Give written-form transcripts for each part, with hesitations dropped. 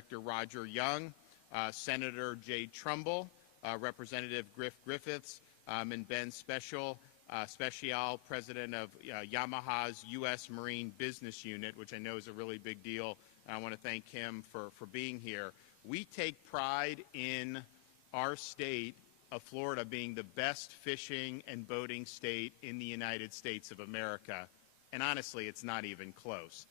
Director Roger Young, Senator Jade Trumbull, Representative Griff Griffiths, and Ben Special, President of Yamaha's U.S. Marine Business Unit, which I know is a really big deal. And I want to thank him for being here. We take pride in our state of Florida being the best fishing and boating state in the United States of America. And honestly, it's not even close.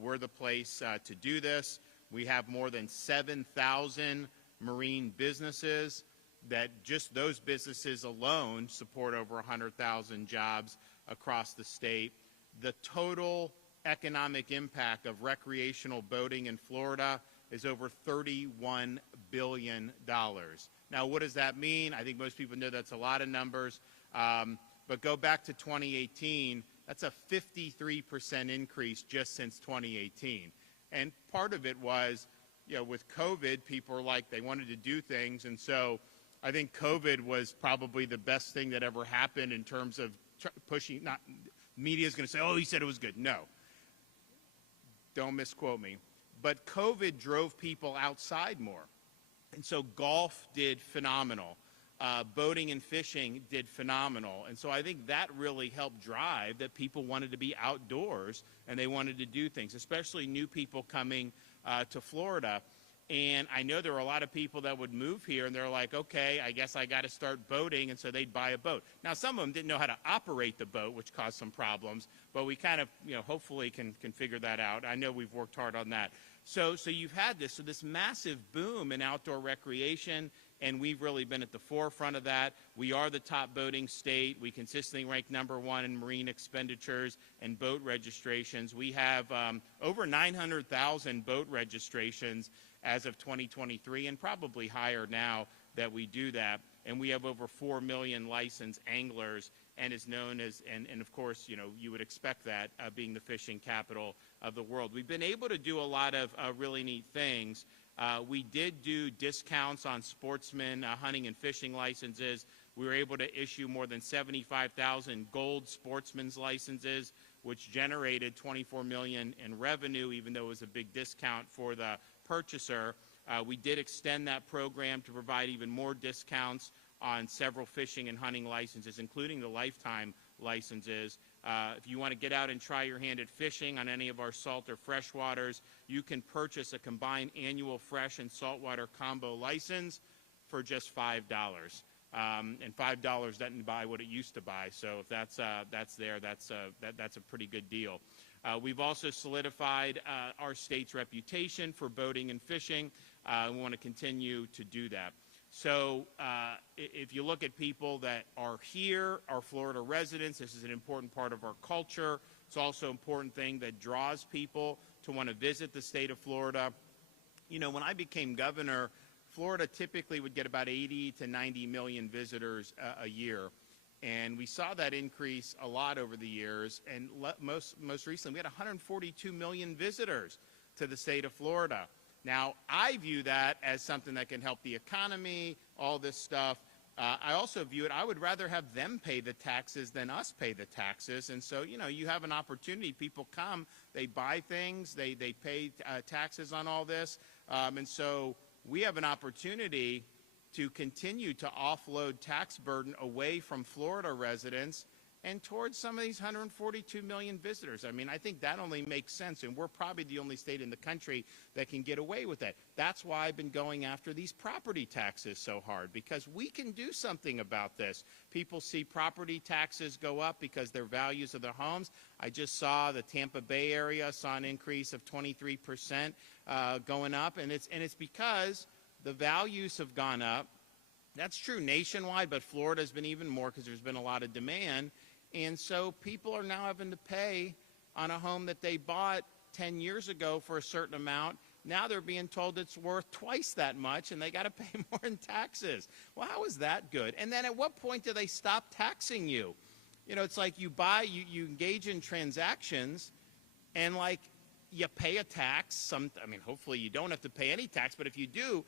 We're the place to do this. We have more than 7,000 marine businesses that just those businesses alone support over 100,000 jobs across the state. The total economic impact of recreational boating in Florida is over $31 billion. Now, what does that mean? I think most people know that's a lot of numbers, but go back to 2018, that's a 53% increase just since 2018. And part of it was, with COVID, people were like, they wanted to do things, and so I think COVID was probably the best thing that ever happened in terms of pushing, not, media's going to say, oh, he said it was good. No. Don't misquote me. But COVID drove people outside more. And so golf did phenomenal. Boating and fishing did phenomenal. And so I think that really helped drive that people wanted to be outdoors and they wanted to do things, especially new people coming to Florida. And I know there were a lot of people that would move here and they're like, okay, I guess I got to start boating. And so they'd buy a boat. Now, some of them didn't know how to operate the boat, which caused some problems. But we kind of, hopefully can figure that out. I know we've worked hard on that. So you've had this massive boom in outdoor recreation, and we've really been at the forefront of that. We are the top boating state. We consistently rank #1 in marine expenditures and boat registrations. We have over 900,000 boat registrations as of 2023, and probably higher now that we do that. And we have over 4 million licensed anglers, and is known as, and of course, you would expect that being the fishing capital of the world. We've been able to do a lot of really neat things. We did do discounts on sportsman hunting and fishing licenses. We were able to issue more than 75,000 gold sportsman's licenses, which generated $24 million in revenue, even though it was a big discount for the purchaser. We did extend that program to provide even more discounts on several fishing and hunting licenses, including the lifetime licenses. If you want to get out and try your hand at fishing on any of our salt or freshwaters, you can purchase a combined annual fresh and saltwater combo license for just $5. And $5 doesn't buy what it used to buy. So if that's there, that's a pretty good deal. We've also solidified our state's reputation for boating and fishing. We want to continue to do that. So if you look at people that are here, our Florida residents, this is an important part of our culture. It's also an important thing that draws people to want to visit the state of Florida. When I became governor, Florida typically would get about 80 to 90 million visitors a year. And we saw that increase a lot over the years. And most recently, we had 142 million visitors to the state of Florida. Now, I view that as something that can help the economy, all this stuff. I also view it, I would rather have them pay the taxes than us pay the taxes. And so, you have an opportunity. People come, they buy things, they pay taxes on all this. And so we have an opportunity to continue to offload tax burden away from Florida residents and towards some of these 142 million visitors. I mean, I think that only makes sense, and we're probably the only state in the country that can get away with that. That's why I've been going after these property taxes so hard, because we can do something about this. People see property taxes go up because their values of their homes. I just saw the Tampa Bay area saw an increase of 23% going up, and it's because the values have gone up. That's true nationwide, but Florida's been even more because there's been a lot of demand. And so people are now having to pay on a home that they bought 10 years ago for a certain amount. Now they're being told it's worth twice that much, and they got to pay more in taxes. Well, how is that good? And then at what point do they stop taxing you? It's like you engage in transactions, and like you pay a tax. Hopefully you don't have to pay any tax, but if you do,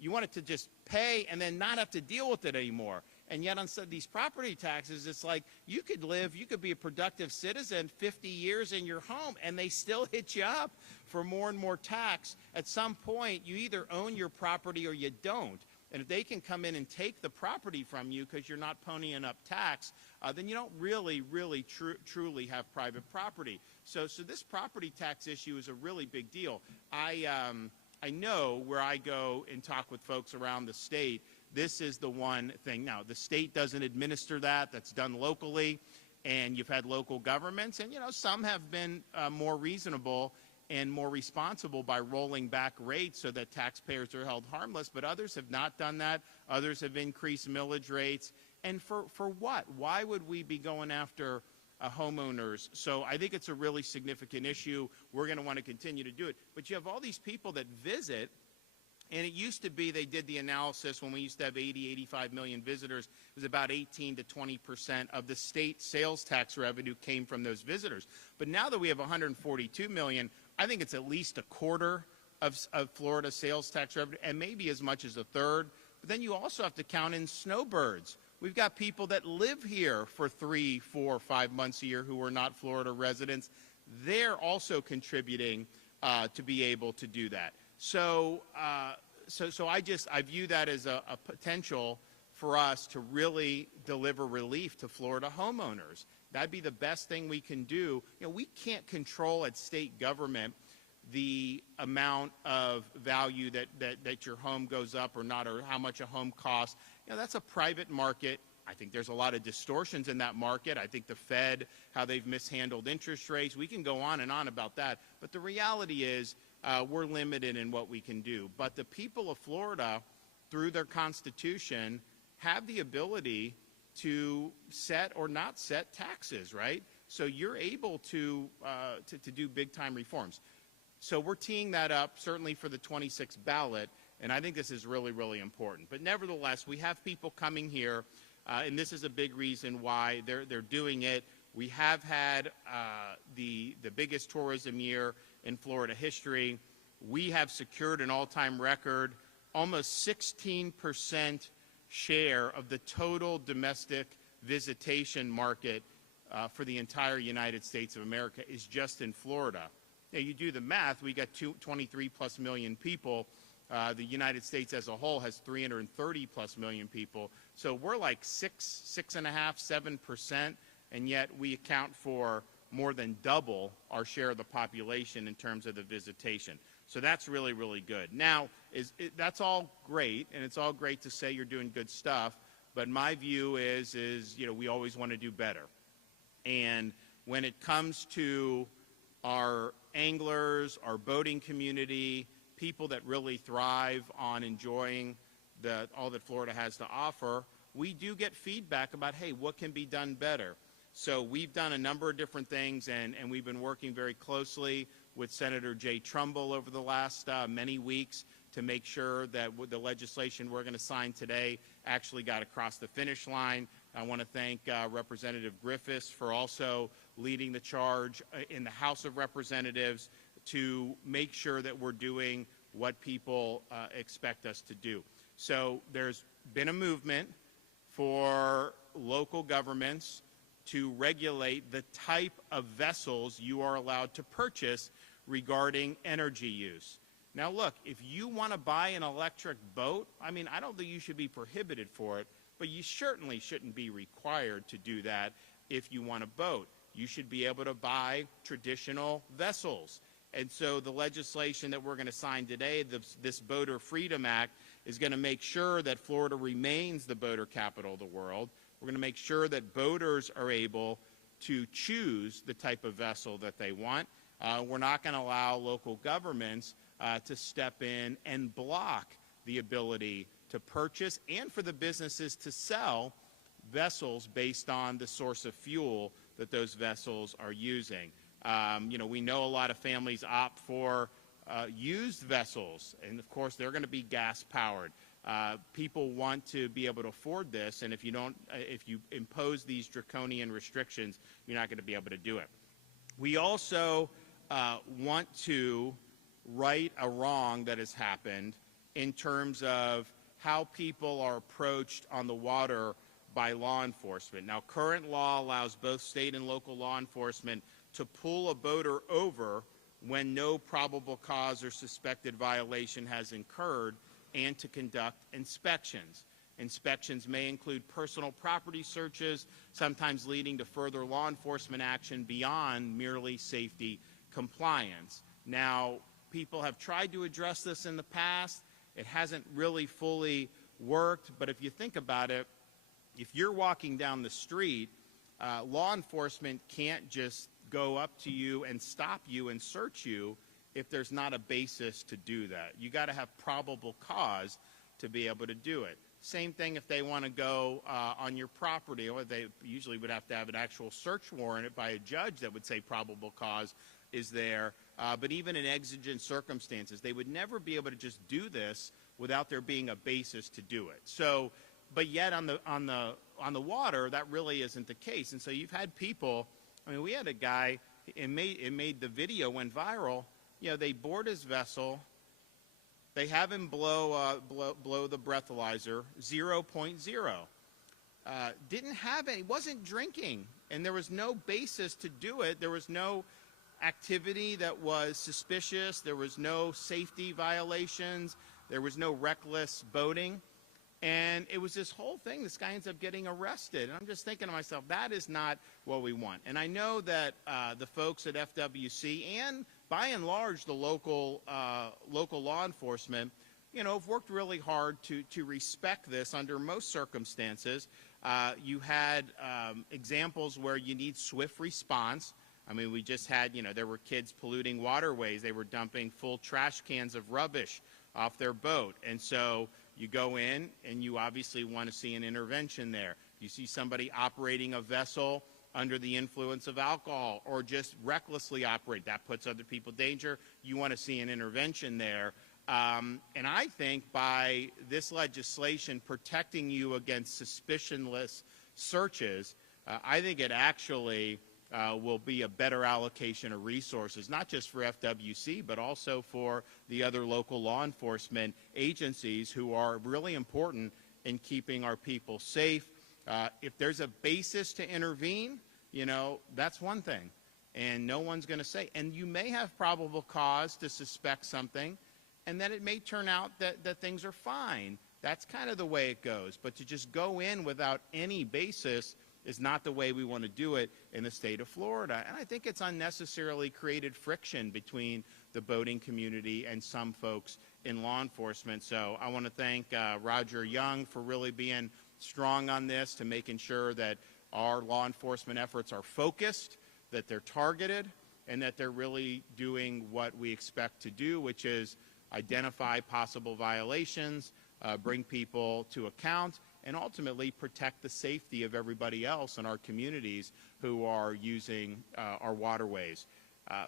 you want it to just pay and then not have to deal with it anymore. And yet on these property taxes, it's like you could be a productive citizen 50 years in your home, and they still hit you up for more and more tax. At some point, you either own your property or you don't. And if they can come in and take the property from you because you're not ponying up tax, then you don't really truly have private property. So this property tax issue is a really big deal. I know where I go and talk with folks around the state, this is the one thing. Now, the state doesn't administer that. That's done locally. And you've had local governments, and, some have been more reasonable and more responsible by rolling back rates so that taxpayers are held harmless, but others have not done that. Others have increased millage rates. And for what? Why would we be going after homeowners? So I think it's a really significant issue. We're going to want to continue to do it. But you have all these people that visit, and it used to be they did the analysis when we used to have 80, 85 million visitors. It was about 18 to 20% of the state sales tax revenue came from those visitors. But now that we have 142 million, I think it's at least a quarter of Florida sales tax revenue, and maybe as much as a third. But then you also have to count in snowbirds. We've got people that live here for 3, 4, 5 months a year who are not Florida residents. They're also contributing to be able to do that. So I view that as a potential for us to really deliver relief to Florida homeowners. That'd be the best thing we can do. We can't control at state government the amount of value that your home goes up or not, or how much a home costs. That's a private market. I think there's a lot of distortions in that market. I think the Fed, how they've mishandled interest rates, we can go on and on about that. But the reality is we're limited in what we can do. But the people of Florida, through their Constitution, have the ability to set or not set taxes, right? So you're able to do big-time reforms. So we're teeing that up, certainly for the 26th ballot, and I think this is really, really important. But nevertheless, we have people coming here, and this is a big reason why they're doing it. We have had the biggest tourism year in Florida history. We have secured an all-time record, almost 16% share of the total domestic visitation market for the entire United States of America is just in Florida. Now, you do the math, we got 23 plus million people. The United States as a whole has 330 plus million people. So we're like 6.5%, 7%, and yet we account for more than double our share of the population in terms of the visitation. So that's really, really good. Now, that's all great, and it's all great to say you're doing good stuff, but my view is we always want to do better. And when it comes to our anglers, our boating community, people that really thrive on enjoying all that Florida has to offer, we do get feedback about, hey, what can be done better? So we've done a number of different things, and we've been working very closely with Senator Jay Trumbull over the last many weeks to make sure that the legislation we're going to sign today actually got across the finish line. I want to thank Representative Griffiths for also leading the charge in the House of Representatives to make sure that we're doing what people expect us to do. So there's been a movement for local governments to regulate the type of vessels you are allowed to purchase regarding energy use. Now look, if you want to buy an electric boat, I don't think you should be prohibited for it, but you certainly shouldn't be required to do that if you want a boat. You should be able to buy traditional vessels. And so the legislation that we're going to sign today, this Boater Freedom Act, is going to make sure that Florida remains the boater capital of the world. We're going to make sure that boaters are able to choose the type of vessel that they want. We're not going to allow local governments to step in and block the ability to purchase and for the businesses to sell vessels based on the source of fuel that those vessels are using. We know a lot of families opt for used vessels, and of course they're going to be gas powered. People want to be able to afford this, and if you impose these draconian restrictions, you're not going to be able to do it. We also want to right a wrong that has happened in terms of how people are approached on the water by law enforcement. Now, current law allows both state and local law enforcement to pull a boater over when no probable cause or suspected violation has occurred, and to conduct inspections. Inspections may include personal property searches, sometimes leading to further law enforcement action beyond merely safety compliance. Now, people have tried to address this in the past. It hasn't really fully worked, but if you think about it, if you're walking down the street, law enforcement can't just go up to you and stop you and search you if there's not a basis to do that. You got to have probable cause to be able to do it. Same thing if they want to go on your property, or they usually would have to have an actual search warrant by a judge that would say probable cause is there. But even in exigent circumstances, they would never be able to just do this without there being a basis to do it. So, but yet on the water, that really isn't the case. And so you've had people. I mean, we had a guy. It made the video went viral. You know, they board his vessel. They have him blow the breathalyzer, 0.0. Didn't have any, wasn't drinking, and there was no basis to do it. There was no activity that was suspicious. There was no safety violations. There was no reckless boating. And it was this whole thing. This guy ends up getting arrested. And I'm just thinking to myself, that is not what we want. And I know that the folks at FWC and, by and large, the local law enforcement, you know, have worked really hard to respect this under most circumstances. You had examples where you need swift response. I mean, we just had, you know, there were kids polluting waterways. They were dumping full trash cans of rubbish off their boat. And so you go in and you obviously want to see an intervention there. You see somebody operating a vessel under the influence of alcohol or just recklessly operate. That puts other people in danger. You want to see an intervention there. And I think by this legislation protecting you against suspicionless searches, I think it actually will be a better allocation of resources, not just for FWC, but also for the other local law enforcement agencies who are really important in keeping our people safe. If there's a basis to intervene, you know, that's one thing, and no one's going to say. And you may have probable cause to suspect something, and then it may turn out that things are fine. That's kind of the way it goes. But to just go in without any basis is not the way we want to do it in the state of Florida. And I think it's unnecessarily created friction between the boating community and some folks in law enforcement. So I want to thank Roger Young for really being strong on this, to making sure that our law enforcement efforts are focused, that they're targeted, and that they're really doing what we expect to do, which is identify possible violations, bring people to account, and ultimately protect the safety of everybody else in our communities who are using our waterways.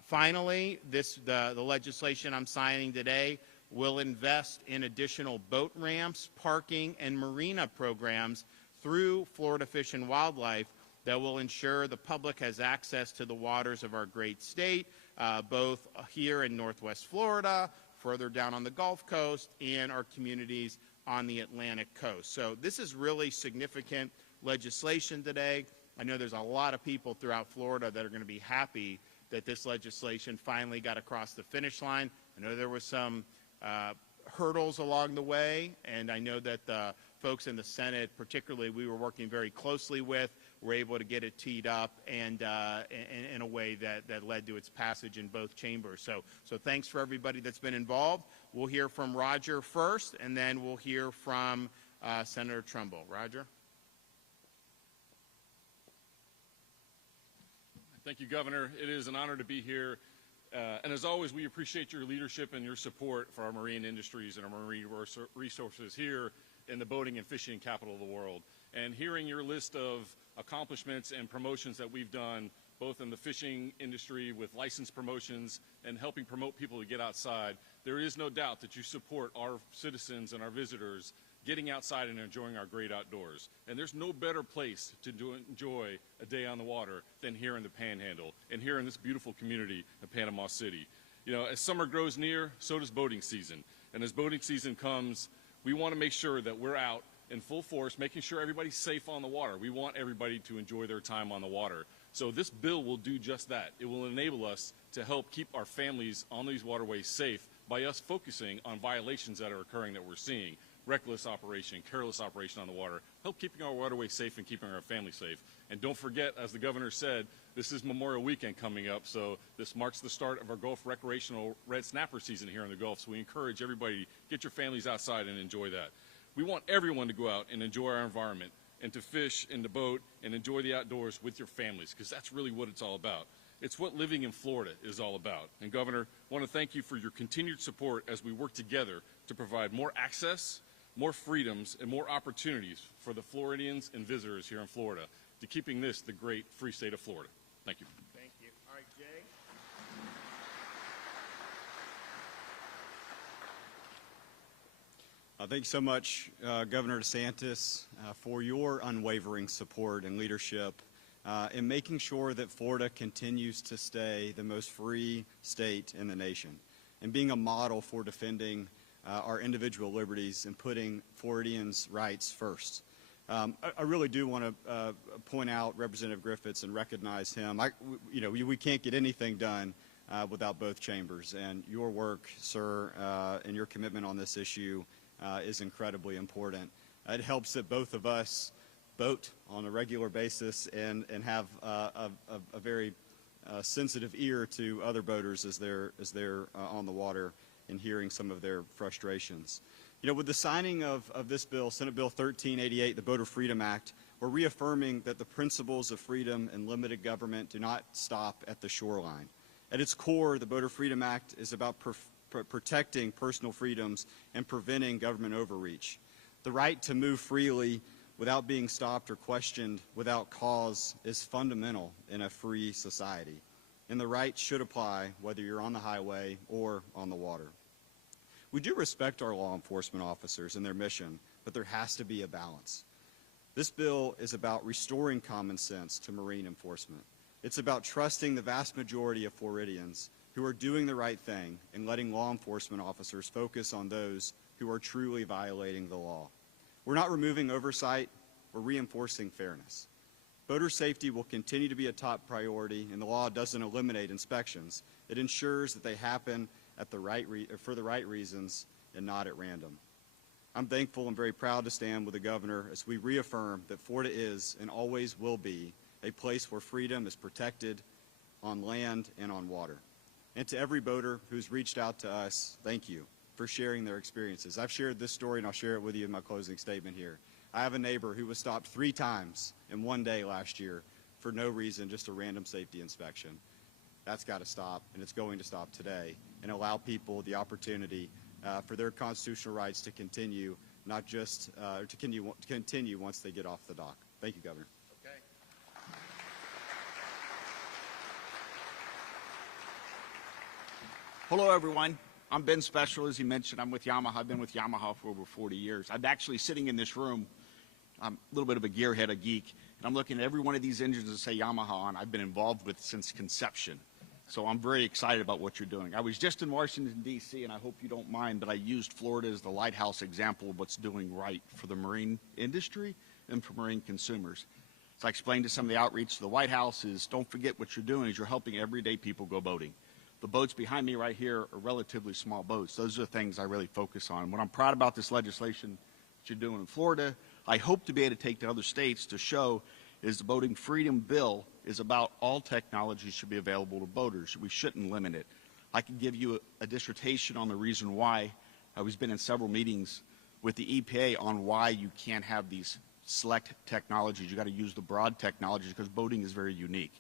Finally, the legislation I'm signing today will invest in additional boat ramps, parking, and marina programs through Florida Fish and Wildlife that will ensure the public has access to the waters of our great state, both here in Northwest Florida, further down on the Gulf Coast, and our communities on the Atlantic coast. So this is really significant legislation today. I know there's a lot of people throughout Florida that are going to be happy that this legislation finally got across the finish line. I know there was some hurdles along the way, and I know that the folks in the Senate, particularly, we were working very closely with, were able to get it teed up and in a way that led to its passage in both chambers. So thanks for everybody that's been involved. We'll hear from Roger first, and then we'll hear from Senator Trumbull. Roger. Thank you, Governor. It is an honor to be here. And as always, we appreciate your leadership and your support for our marine industries and our marine resources here in the boating and fishing capital of the world. And hearing your list of accomplishments and promotions that we've done, both in the fishing industry with license promotions and helping promote people to get outside, there is no doubt that you support our citizens and our visitors getting outside and enjoying our great outdoors. And there's no better place to enjoy a day on the water than here in the Panhandle and here in this beautiful community of Panama City. You know, as summer grows near, so does boating season. And as boating season comes, we want to make sure that we're out in full force, making sure everybody's safe on the water. We want everybody to enjoy their time on the water. So this bill will do just that. It will enable us to help keep our families on these waterways safe by us focusing on violations that are occurring that we're seeing. Reckless operation, careless operation on the water, help keeping our waterways safe and keeping our families safe. And don't forget, as the governor said, this is Memorial Weekend coming up, so this marks the start of our Gulf recreational red snapper season here in the Gulf, so we encourage everybody to get your families outside and enjoy that. We want everyone to go out and enjoy our environment and to fish and to boat and enjoy the outdoors with your families, because that's really what it's all about. It's what living in Florida is all about. And Governor, I want to thank you for your continued support as we work together to provide more access, more freedoms, and more opportunities for the Floridians and visitors here in Florida to keeping this the great free state of Florida. Thank you. Thank you. All right, Jay. Thank you so much, Governor DeSantis, for your unwavering support and leadership in making sure that Florida continues to stay the most free state in the nation and being a model for defending our individual liberties and putting Floridians' rights first. I really do want to point out Representative Griffiths and recognize him. We can't get anything done without both chambers, and your work, sir, and your commitment on this issue is incredibly important. It helps that both of us boat on a regular basis and have a very sensitive ear to other boaters as they're on the water and hearing some of their frustrations. With the signing of this bill, Senate Bill 1388, the Boater Freedom Act, we're reaffirming that the principles of freedom and limited government do not stop at the shoreline. At its core, the Boater Freedom Act is about protecting personal freedoms and preventing government overreach. The right to move freely without being stopped or questioned without cause is fundamental in a free society, and the right should apply whether you're on the highway or on the water. We do respect our law enforcement officers and their mission, but there has to be a balance. This bill is about restoring common sense to marine enforcement. It's about trusting the vast majority of Floridians who are doing the right thing and letting law enforcement officers focus on those who are truly violating the law. We're not removing oversight, we're reinforcing fairness. Boater safety will continue to be a top priority, and the law doesn't eliminate inspections. It ensures that they happen at for the right reasons and not at random. I'm thankful and very proud to stand with the governor as we reaffirm that Florida is and always will be a place where freedom is protected on land and on water. And to every boater who's reached out to us, thank you for sharing their experiences. I've shared this story, and I'll share it with you in my closing statement here. I have a neighbor who was stopped 3 times in one day last year for no reason, just a random safety inspection. That's got to stop, and it's going to stop today, and allow people the opportunity for their constitutional rights to continue, not just to continue once they get off the dock. Thank you, Governor. Okay. Hello, everyone. I'm Ben Special, as he mentioned. I'm with Yamaha. I've been with Yamaha for over 40 years. I'm actually sitting in this room. I'm a little bit of a gearhead, a geek, and I'm looking at every one of these engines that say Yamaha on. I've been involved with since conception. So I'm very excited about what you're doing. I was just in Washington, D.C., and I hope you don't mind, but I used Florida as the lighthouse example of what's doing right for the marine industry and for marine consumers. So I explained to some of the outreach to the White House is don't forget what you're doing is you're helping everyday people go boating. The boats behind me right here are relatively small boats. Those are the things I really focus on. What I'm proud about this legislation that you're doing in Florida, I hope to be able to take to other states to show is the Boating Freedom Bill is about all technology should be available to boaters. We shouldn't limit it. I can give you a dissertation on the reason why. I've been in several meetings with the EPA on why you can't have these select technologies. You got to use the broad technologies because boating is very unique.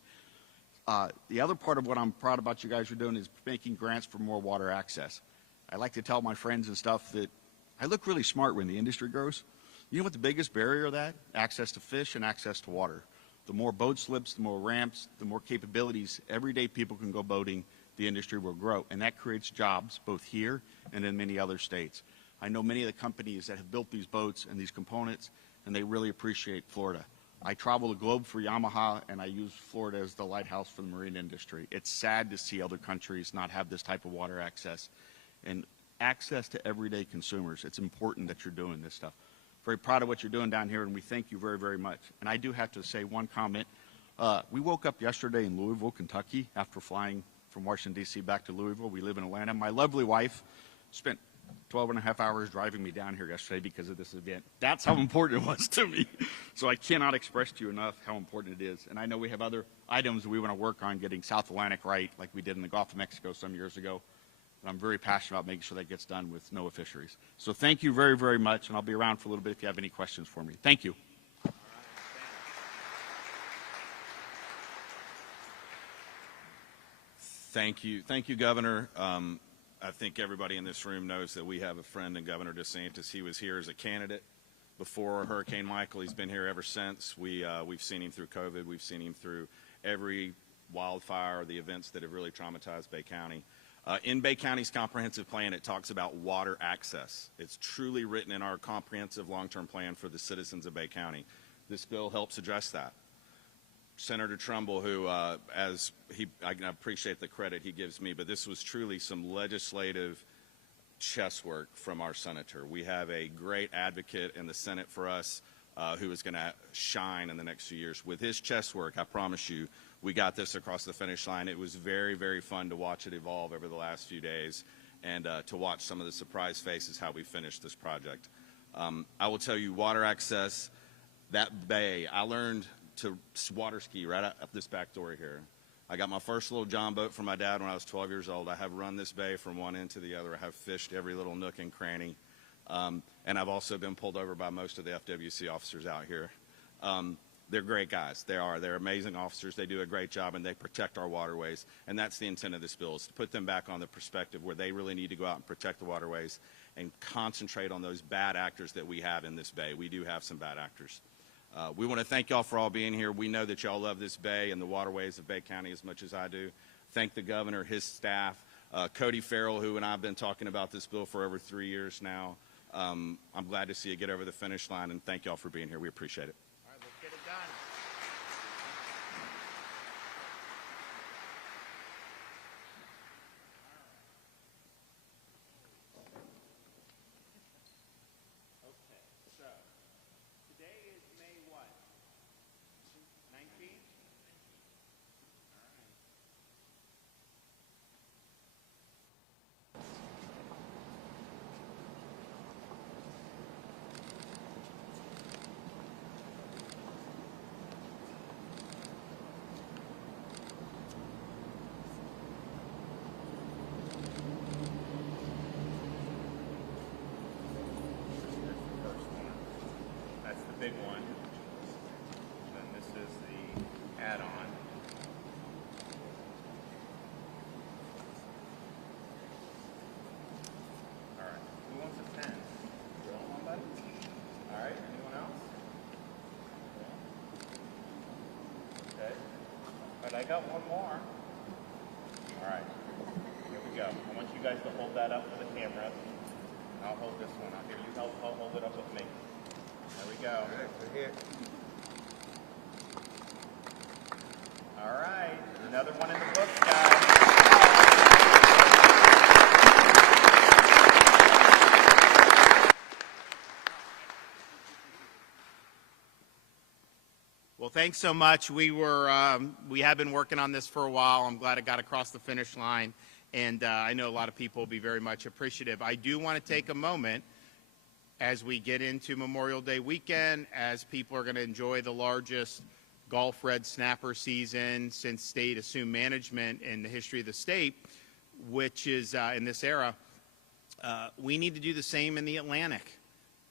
The other part of what I'm proud about you guys are doing is making grants for more water access. I like to tell my friends and stuff that I look really smart when the industry grows. You know what the biggest barrier of that? Access to fish and access to water. The more boat slips, the more ramps, the more capabilities, everyday people can go boating, the industry will grow. And that creates jobs both here and in many other states. I know many of the companies that have built these boats and these components, and they really appreciate Florida. I travel the globe for Yamaha, and I use Florida as the lighthouse for the marine industry. It's sad to see other countries not have this type of water access and access to everyday consumers. It's important that you're doing this stuff. Very proud of what you're doing down here, and we thank you very, very much. And I do have to say one comment. We woke up yesterday in Louisville, Kentucky, after flying from Washington, D.C. back to Louisville. We live in Atlanta. My lovely wife spent 12 and a half hours driving me down here yesterday because of this event. That's how important it was to me. So I cannot express to you enough how important it is. And I know we have other items we want to work on getting South Atlantic right, like we did in the Gulf of Mexico some years ago. And I'm very passionate about making sure that gets done with NOAA fisheries. So thank you very, very much, and I'll be around for a little bit if you have any questions for me. Thank you. Thank you, Governor. I think everybody in this room knows that we have a friend in Governor DeSantis. He was here as a candidate before Hurricane Michael. He's been here ever since. We've seen him through COVID. We've seen him through every wildfire, the events that have really traumatized Bay County. In Bay County's comprehensive plan, it talks about water access. It's truly written in our comprehensive long-term plan for the citizens of Bay County. This bill helps address that. Senator Trumbull, who, I appreciate the credit he gives me, but this was truly some legislative chess work from our senator. We have a great advocate in the Senate for us who is going to shine in the next few years. With his chess work, I promise you, we got this across the finish line. It was very, very fun to watch it evolve over the last few days and to watch some of the surprise faces how we finished this project. I will tell you, water access, that bay, I learned to water ski right up this back door here. I got my first little John boat from my dad when I was 12 years old. I have run this bay from one end to the other. I have fished every little nook and cranny. And I've also been pulled over by most of the FWC officers out here. They're great guys. They're amazing officers. They do a great job, and they protect our waterways. And that's the intent of this bill, is to put them back on the perspective where they really need to go out and protect the waterways and concentrate on those bad actors that we have in this bay. We do have some bad actors. We want to thank y'all for all being here. We know that y'all love this bay and the waterways of Bay County as much as I do. Thank the governor, his staff, Cody Farrell, who and I have been talking about this bill for over 3 years now. I'm glad to see it get over the finish line, and thank y'all for being here. We appreciate it. All right, let's get it done. Okay, so today is May what? 19th? All right. That's the big one. Then this is the add-on. All right. Who wants a pen? You want one, buddy? All right. Anyone else? Okay. All right. I got one more. All right. Here we go. I want you guys to hold that up for the camera. I'll hold this one up. Here, you help. I'll hold it up with me. There we go. All right, we're here. All right, another one in the books, guys. Well, thanks so much. We have been working on this for a while. I'm glad it got across the finish line, and I know a lot of people will be very much appreciative. I do want to take a moment as we get into Memorial Day weekend, as people are going to enjoy the largest Gulf red snapper season since state assumed management in the history of the state, which is in this era. We need to do the same in the Atlantic.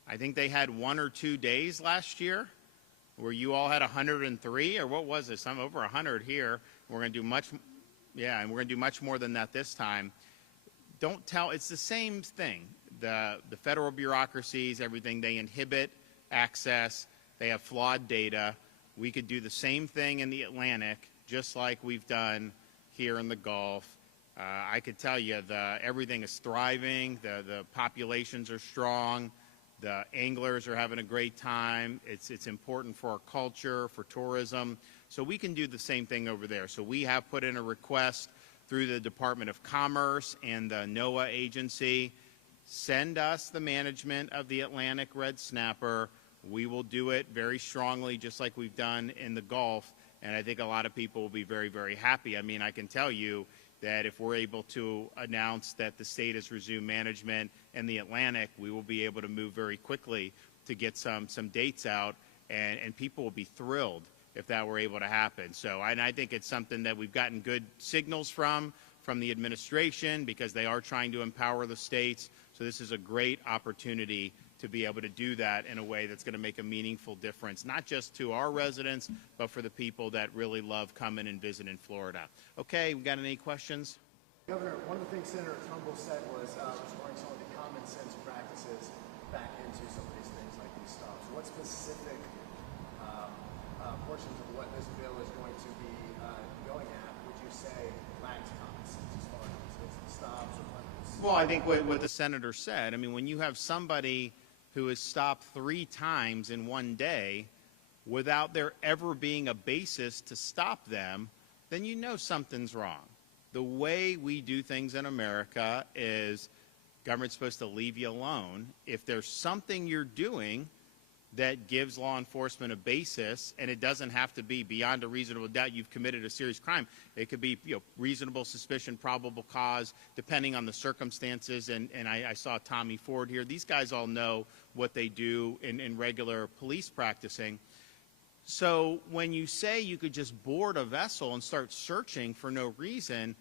I think they had 1 or 2 days last year where you all had 103, or what was it? Some over 100 here. We're going to do much, yeah, and we're going to do much more than that this time. Don't tell, it's the same thing. The federal bureaucracies, everything, they inhibit access. They have flawed data. We could do the same thing in the Atlantic, just like we've done here in the Gulf. I could tell you everything is thriving. The populations are strong. The anglers are having a great time. It's important for our culture, for tourism. So we can do the same thing over there. So we have put in a request through the Department of Commerce and the NOAA agency send us the management of the Atlantic red snapper. We will do it very strongly, just like we've done in the Gulf, and I think a lot of people will be very, very happy. I mean, I can tell you that if we're able to announce that the state has resumed management in the Atlantic, we will be able to move very quickly to get some dates out, and people will be thrilled if that were able to happen. So, and I think it's something that we've gotten good signals from the administration, because they are trying to empower the states. So this is a great opportunity to be able to do that in a way that's going to make a meaningful difference, not just to our residents, but for the people that really love coming and visiting Florida. Okay, we got any questions? Governor, one of the things Senator Trumbull said was restoring some of the common sense practices back into some of these things like these stops. What specific portions of what this bill is going to be going at would you say lacks common sense as far as stops or limits? Well, I think what the senator said, I mean, when you have somebody who is stopped 3 times in one day without there ever being a basis to stop them, then you know something's wrong. The way we do things in America is government's supposed to leave you alone. If there's something you're doing that gives law enforcement a basis, and it doesn't have to be beyond a reasonable doubt you've committed a serious crime. It could be, reasonable suspicion, probable cause, depending on the circumstances. And I saw Tommy Ford here. These guys all know what they do in regular police practicing. So when you say you could just board a vessel and start searching for no reason,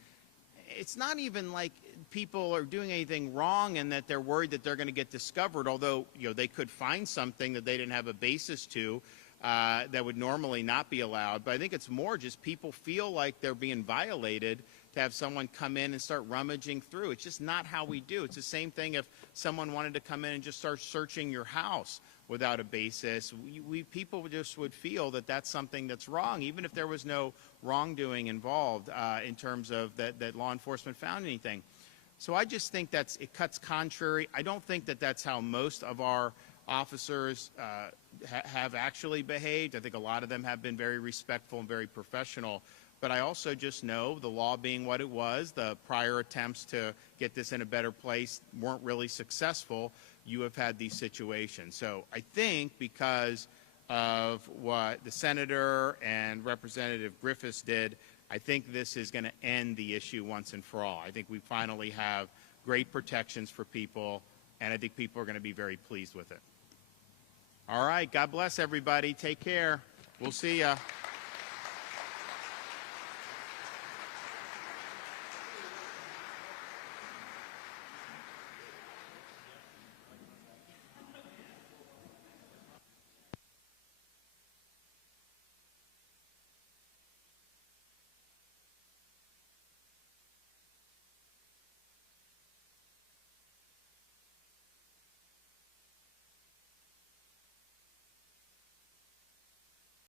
it's not even like people are doing anything wrong and that they're worried that they're going to get discovered, although they could find something that they didn't have a basis to that would normally not be allowed. But I think it's more just people feel like they're being violated to have someone come in and start rummaging through. It's just not how we do. It's the same thing if someone wanted to come in and just start searching your house without a basis. People just would feel that that's something that's wrong, even if there was no wrongdoing involved in terms of that law enforcement found anything. So I just think it cuts contrary. I don't think that that's how most of our officers have actually behaved. I think a lot of them have been very respectful and very professional. But I also just know, the law being what it was, the prior attempts to get this in a better place weren't really successful. You have had these situations. So I think because of what the senator and Representative Griffiths did, I think this is going to end the issue once and for all. I think we finally have great protections for people, and I think people are going to be very pleased with it. All right. God bless everybody. Take care. We'll see ya.